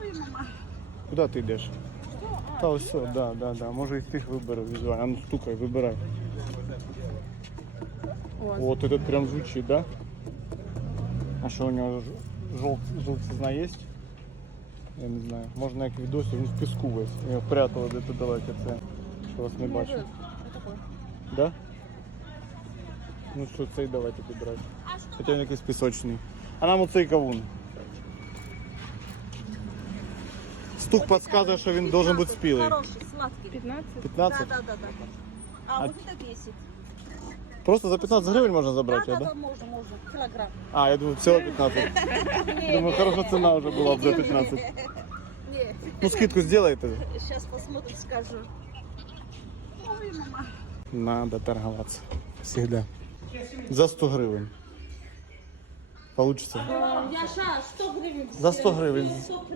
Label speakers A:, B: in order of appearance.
A: Куди ти йдеш? Та ось все, да. Може із тих виберу візуально. А ну стукай, вибирай. Вот этот прям звучит, да? А що у нього жовтизна є? Я не знаю. Можна як відосі, він в піску весь. Його прятали де-то далеко це. Що вас не бачу. Да? Ну що, цей давайте підбирати. Хоча він якийсь пісочний. А нам оцей кавун. Стук підказує, що він должен бути спілий.
B: Хороший, сладкий. 15?
A: 15?
B: Да. А вот это 10.
A: Просто за 15 гривень можна забрати,
B: Да,
A: да?
B: можно. Килограмм.
A: А, я думаю, всього 15. Думаю, хороша ціна вже була б за 15.
B: Не,
A: Ну, скидку сделайте.
B: сейчас посмотрим, скажу. Ой, мама.
A: Надо торговаться. Всегда. За 100 гривень. Получится?
B: Яша, 100 гривен.
A: За 100 гривень.